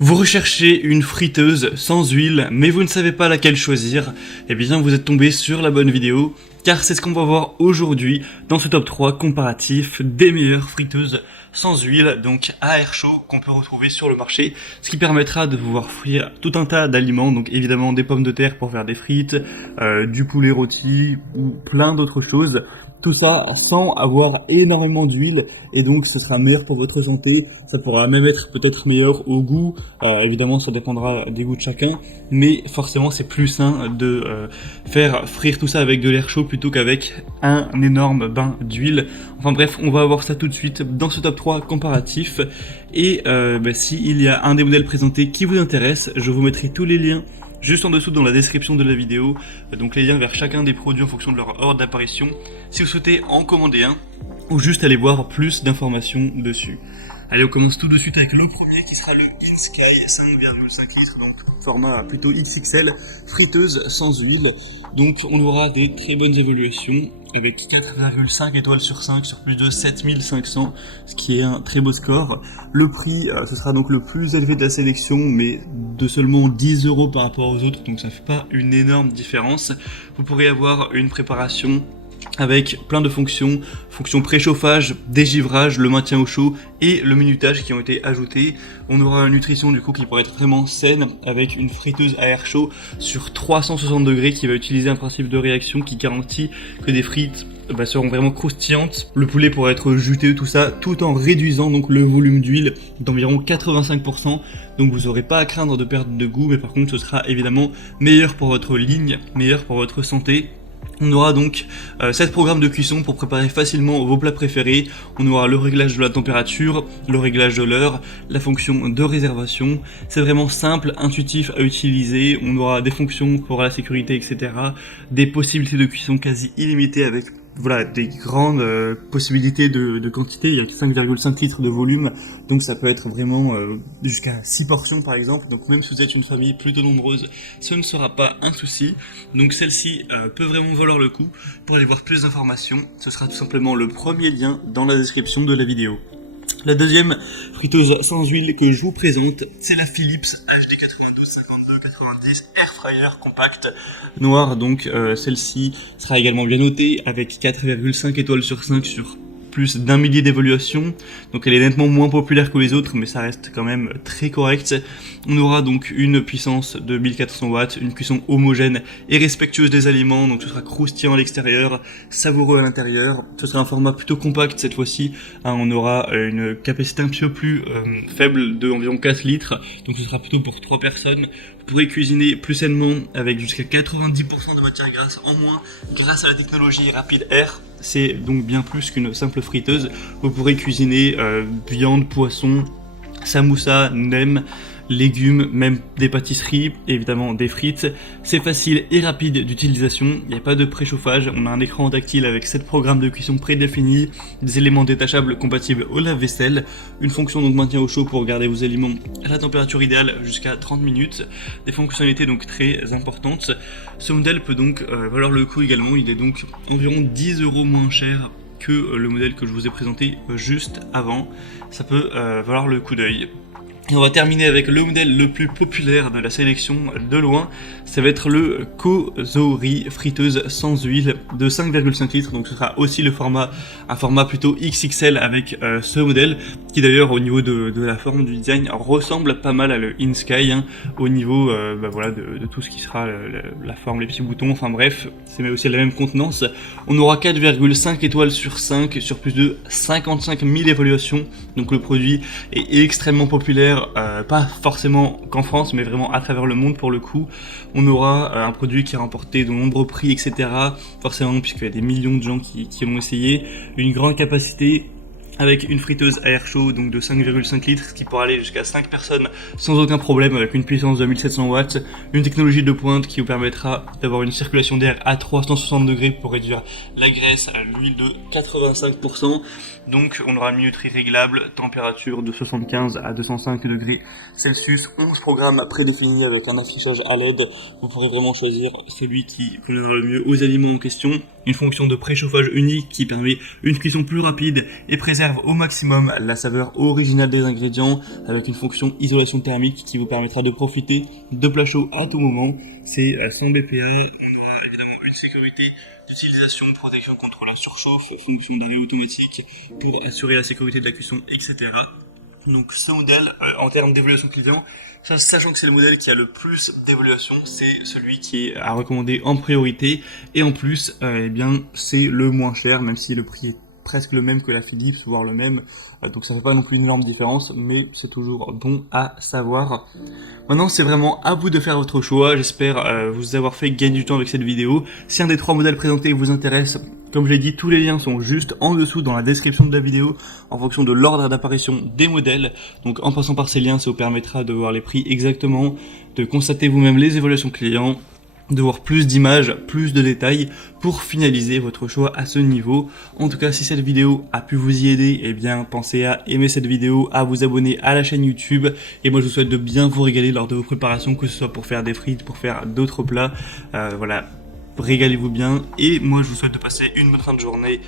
Vous recherchez une friteuse sans huile, mais vous ne savez pas laquelle choisir, eh bien vous êtes tombé sur la bonne vidéo, car c'est ce qu'on va voir aujourd'hui dans ce top 3 comparatif des meilleures friteuses sans huile, donc à air chaud, qu'on peut retrouver sur le marché, ce qui permettra de pouvoir frire tout un tas d'aliments, donc évidemment des pommes de terre pour faire des frites, du poulet rôti ou plein d'autres choses. Tout ça sans avoir énormément d'huile, et donc ce sera meilleur pour votre santé. Ça pourra même être peut-être meilleur au goût, évidemment ça dépendra des goûts de chacun, mais forcément c'est plus sain de faire frire tout ça avec de l'air chaud plutôt qu'avec un énorme bain d'huile. Enfin bref, on va voir ça tout de suite dans ce top 3 comparatif, et s'il y a un des modèles présentés qui vous intéresse, je vous mettrai tous les liens juste en dessous dans la description de la vidéo, donc les liens vers chacun des produits en fonction de leur ordre d'apparition, si vous souhaitez en commander un, ou juste aller voir plus d'informations dessus. Allez, on commence tout de suite avec le premier qui sera le InSky 5,5 litres, donc format plutôt XXL, friteuse sans huile. Donc on aura des très bonnes évaluations avec 4,5 étoiles sur 5 sur plus de 7500, ce qui est un très beau score. Le prix, ce sera donc le plus élevé de la sélection, mais de seulement 10 € par rapport aux autres, donc ça fait pas une énorme différence. Vous pourrez avoir une préparation avec plein de fonctions préchauffage, dégivrage, le maintien au chaud et le minutage qui ont été ajoutés. On aura une nutrition du coup qui pourrait être vraiment saine avec une friteuse à air chaud sur 360 degrés qui va utiliser un principe de réaction qui garantit que des frites seront vraiment croustillantes. Le poulet pourra être juteux, tout ça, tout en réduisant donc le volume d'huile d'environ 85%. Donc vous n'aurez pas à craindre de perdre de goût, mais par contre ce sera évidemment meilleur pour votre ligne, meilleur pour votre santé. On aura donc 7 programmes de cuisson pour préparer facilement vos plats préférés. On aura le réglage de la température, le réglage de l'heure, la fonction de réservation. C'est vraiment simple, intuitif à utiliser. On aura des fonctions pour la sécurité, etc. Des possibilités de cuisson quasi illimitées avec des grandes possibilités de quantité. Il y a 5,5 litres de volume, donc ça peut être vraiment jusqu'à 6 portions par exemple. Donc même si vous êtes une famille plutôt nombreuse, ce ne sera pas un souci. Donc celle-ci peut vraiment valoir le coup. Pour aller voir plus d'informations, ce sera tout simplement le premier lien dans la description de la vidéo. La deuxième friteuse sans huile que je vous présente, c'est la Philips HD 92-52-90 Air Fryer Compact noire. Donc celle-ci sera également bien notée avec 4,5 étoiles sur 5 sur plus d'un millier d'évaluations. Donc elle est nettement moins populaire que les autres, mais ça reste quand même très correct. On aura donc une puissance de 1400 watts, une cuisson homogène et respectueuse des aliments, donc ce sera croustillant à l'extérieur, savoureux à l'intérieur. Ce sera un format plutôt compact cette fois-ci, on aura une capacité un petit peu plus faible de environ 4 litres, donc ce sera plutôt pour 3 personnes. Vous pourrez cuisiner plus sainement avec jusqu'à 90% de matière grasse en moins grâce à la technologie Rapid Air. C'est donc bien plus qu'une simple friteuse. Vous pourrez cuisiner viande, poisson, samoussa, nem, légumes, même des pâtisseries, évidemment des frites. C'est facile et rapide d'utilisation, il n'y a pas de préchauffage, on a un écran tactile avec 7 programmes de cuisson prédéfinis, des éléments détachables compatibles au lave-vaisselle, une fonction donc maintien au chaud pour garder vos aliments à la température idéale jusqu'à 30 minutes, des fonctionnalités donc très importantes. Ce modèle peut donc valoir le coup également, il est donc environ 10 € moins cher que le modèle que je vous ai présenté juste avant. Ça peut valoir le coup d'œil. Et on va terminer avec le modèle le plus populaire de la sélection de loin, ça va être le Kozori friteuse sans huile de 5,5 litres, donc ce sera aussi un format plutôt XXL avec ce modèle, qui d'ailleurs au niveau de la forme du design ressemble pas mal à le InSky, au niveau de tout ce qui sera la forme, les petits boutons, enfin bref, c'est aussi la même contenance. On aura 4,5 étoiles sur 5 sur plus de 55 000 évaluations, donc le produit est extrêmement populaire. Pas forcément qu'en France, mais vraiment à travers le monde pour le coup. On aura un produit qui a remporté de nombreux prix, etc. Forcément, puisqu'il y a des millions de gens qui l'ont essayé. Une grande capacité avec une friteuse à air chaud donc de 5,5 litres, ce qui pourra aller jusqu'à 5 personnes sans aucun problème, avec une puissance de 1700 watts, une technologie de pointe qui vous permettra d'avoir une circulation d'air à 360 degrés pour réduire la graisse, à l'huile de 85%. Donc on aura une minuterie réglable, température de 75 à 205 degrés Celsius, 11 programmes prédéfinis avec un affichage à LED. Vous pourrez vraiment choisir celui qui conviendra le mieux aux aliments en question. une fonction de préchauffage unique qui permet une cuisson plus rapide et préserve au maximum la saveur originale des ingrédients, avec une fonction isolation thermique qui vous permettra de profiter de plats chauds à tout moment. C'est sans BPA, on aura évidemment une sécurité d'utilisation, protection contre la surchauffe, fonction d'arrêt automatique pour assurer la sécurité de la cuisson, etc. Donc ce modèle, en termes d'évaluation client, sachant que c'est le modèle qui a le plus d'évaluation, c'est celui qui est à recommander en priorité, et en plus, eh bien, c'est le moins cher, même si le prix est presque le même que la Philips, voire le même, donc ça fait pas non plus une énorme différence, mais c'est toujours bon à savoir. Maintenant, c'est vraiment à vous de faire votre choix. J'espère vous avoir fait gagner du temps avec cette vidéo. Si un des 3 modèles présentés vous intéresse, comme je l'ai dit, tous les liens sont juste en dessous dans la description de la vidéo en fonction de l'ordre d'apparition des modèles. Donc en passant par ces liens, ça vous permettra de voir les prix exactement, de constater vous-même les évaluations clients, de voir plus d'images, plus de détails pour finaliser votre choix à ce niveau. En tout cas, si cette vidéo a pu vous y aider, eh bien pensez à aimer cette vidéo, à vous abonner à la chaîne YouTube, et moi je vous souhaite de bien vous régaler lors de vos préparations, que ce soit pour faire des frites, pour faire d'autres plats, voilà, régalez-vous bien, et moi je vous souhaite de passer une bonne fin de journée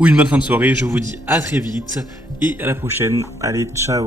ou une bonne fin de soirée. Je vous dis à très vite et à la prochaine. Allez, ciao.